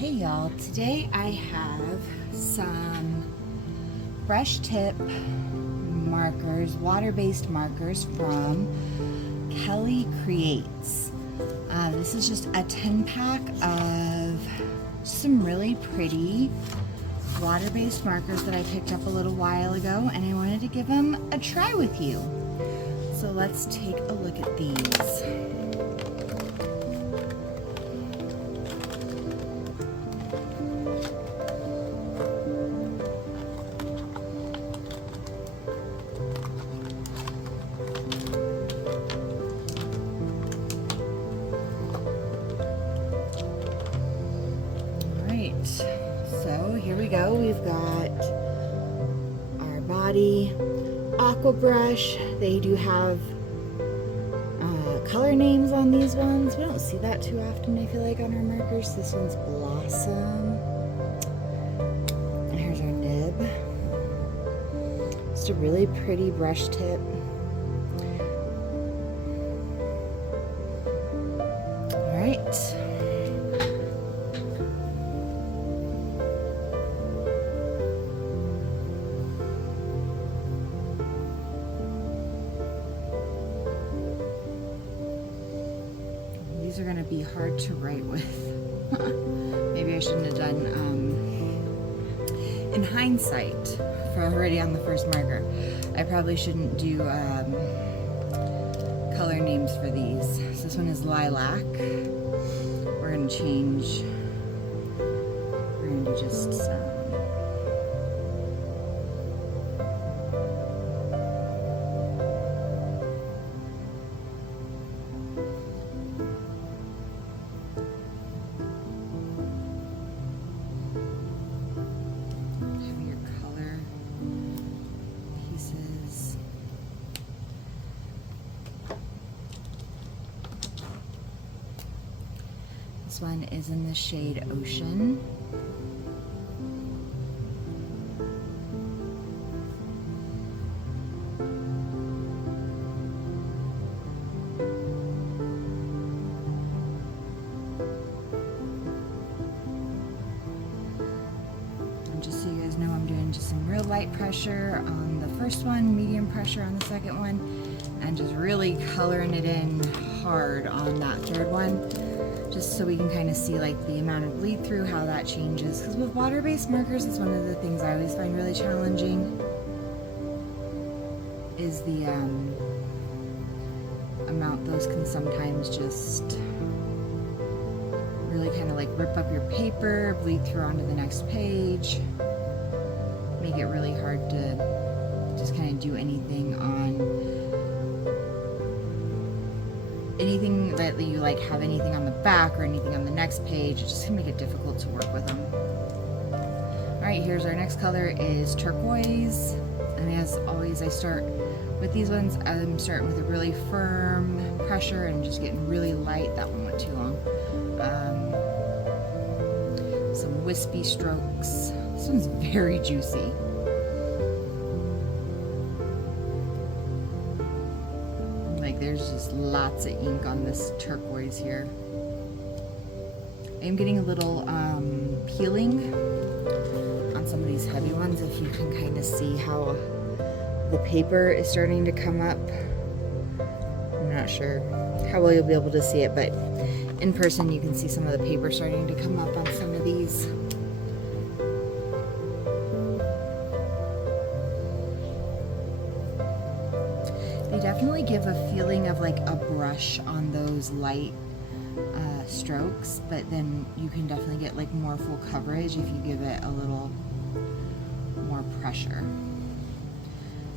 Hey y'all, today I have some brush tip markers, water-based markers from Kelly Creates. This is just a 10-pack of some really pretty water-based markers that I picked up a little while ago, and I wanted to give them a try with you. So let's take a look at these. So here we go. We've got our body aqua brush. They do have color names on these ones. We don't see that too often, I feel like, on our markers. This one's Blossom. And here's our nib. Just a really pretty brush tip. All right. These are going to be hard to write with. Maybe I shouldn't have done, in hindsight, for already on the first marker, I probably shouldn't do color names for these. So this one is Lilac. We're going to change, we're going to do just some. This one is in the shade Ocean. And just so you guys know, I'm doing just some real light pressure on the first one, medium pressure on the second one, and just really coloring it in hard on that third one. Just so we can kind of see like the amount of bleed through, how that changes. Because with water-based markers, it's one of the things I always find really challenging is the amount those can sometimes just really kind of like rip up your paper, bleed through onto the next page, make it really hard to just kind of do anything on anything that you like have anything on the back or anything on the next page. It's just gonna make it difficult to work with them. All right, here's our next color is Turquoise. And as always, I start with these ones, I'm starting with a really firm pressure and just getting really light. That one went too long. Some wispy strokes. This one's very juicy. There's just lots of ink on this turquoise here. I'm getting a little peeling on some of these heavy ones, if you can kind of see how the paper is starting to come up. I'm not sure how well you'll be able to see it, but in person you can see some of the paper starting to come up on some of these. They definitely give a feeling of like a brush on those light strokes, but then you can definitely get like more full coverage if you give it a little more pressure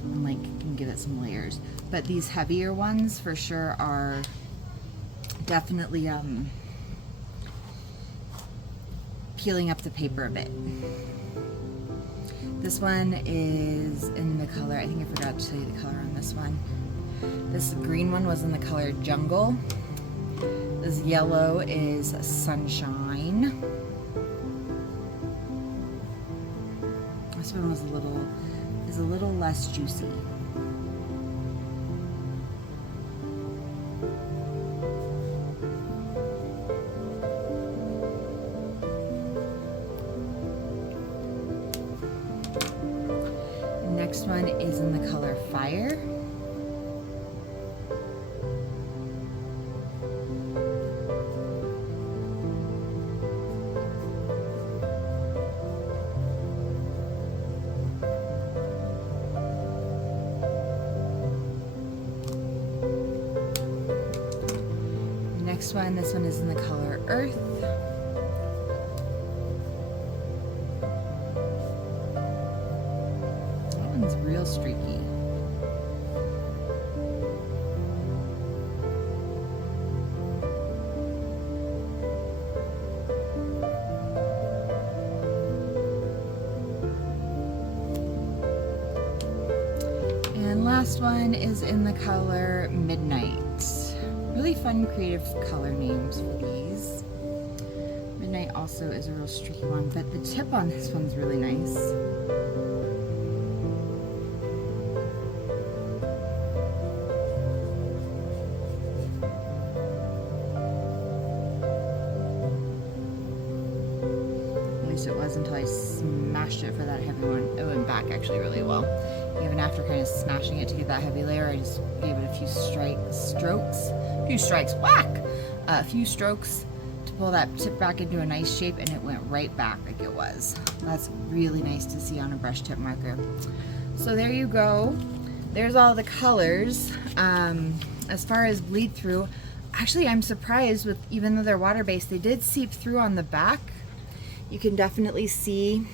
and like can give it some layers. But these heavier ones for sure are definitely peeling up the paper a bit. This one is in the color, I think I forgot to tell you the color on this one. This green one was in the color Jungle. This yellow is Sunshine. This one was a little less juicy. next one is in the color Fire. Next one, this one is in the color Earth. That one's real streaky. And last one is in the color Midnight. Really fun, creative color names for these. Midnight also is a real streaky one, but the tip on this one's really nice. At least it was until I smashed it for that heavy one. It went back actually really well. Even after kind of smashing it to get that heavy layer, I just gave it a few a few strokes to pull that tip back into a nice shape, and it went right back like it was. That's really nice to see on a brush tip marker. So there you go. There's all the colors. As far as bleed through, actually I'm surprised with, even though they're water-based, they did seep through on the back. You can definitely see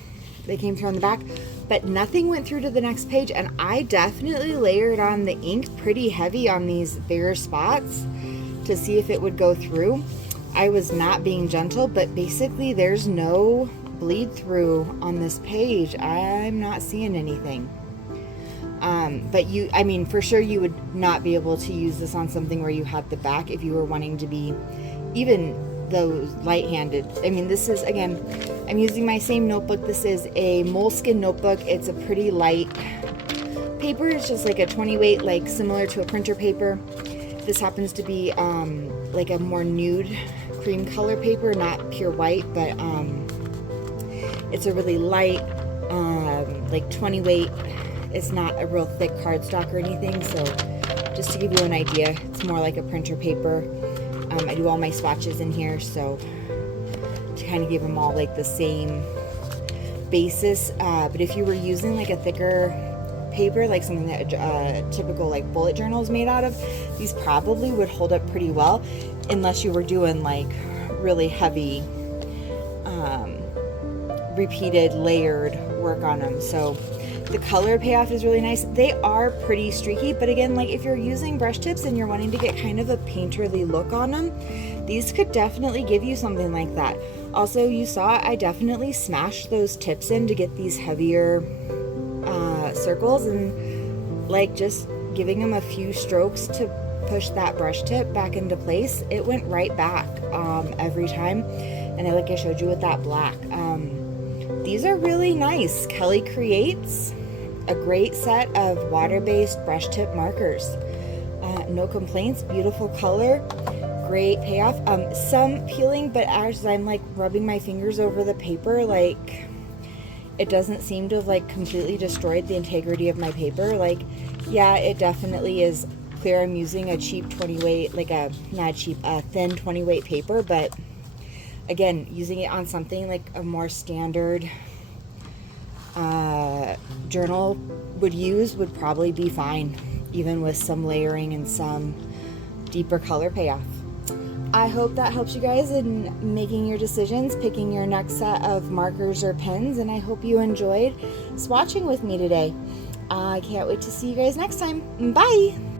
they came through on the back, but nothing went through to the next page, and I definitely layered on the ink pretty heavy on these bigger spots to see if it would go through. I was not being gentle, but basically there's no bleed through on this page. I'm not seeing anything. But I mean, for sure you would not be able to use this on something where you had the back if you were wanting to be even those light-handed. I mean, this is, again, I'm using my same notebook. This is a moleskin notebook. It's a pretty light paper. It's just like a 20 weight, like similar to a printer paper. This happens to be like a more nude cream color paper, not pure white, but it's a really light, like 20 weight. It's not a real thick cardstock or anything, so just to give you an idea, it's more like a printer paper. I do all my swatches in here, so to kind of give them all like the same basis. But if you were using like a thicker paper, like something that typical like bullet journal is made out of, these probably would hold up pretty well, unless you were doing like really heavy repeated layered work on them. So the color payoff is really nice. They are pretty streaky, but again, like if you're using brush tips and you're wanting to get kind of a painterly look on them, these could definitely give you something like that. Also, you saw I definitely smashed those tips in to get these heavier circles, and like just giving them a few strokes to push that brush tip back into place, it went right back every time. And I, like I showed you with that black, these are really nice. Kelly Creates a great set of water-based brush tip markers. No complaints, beautiful color, great payoff. Some peeling, but as I'm like rubbing my fingers over the paper, like it doesn't seem to have like completely destroyed the integrity of my paper. Like, yeah, it definitely is clear I'm using a cheap 20 weight, like a, not cheap, a thin 20 weight paper, but again, using it on something like a more standard journal would probably be fine, even with some layering and some deeper color payoff. I hope that helps you guys in making your decisions, picking your next set of markers or pens, and I hope you enjoyed swatching with me today. I can't wait to see you guys next time. Bye!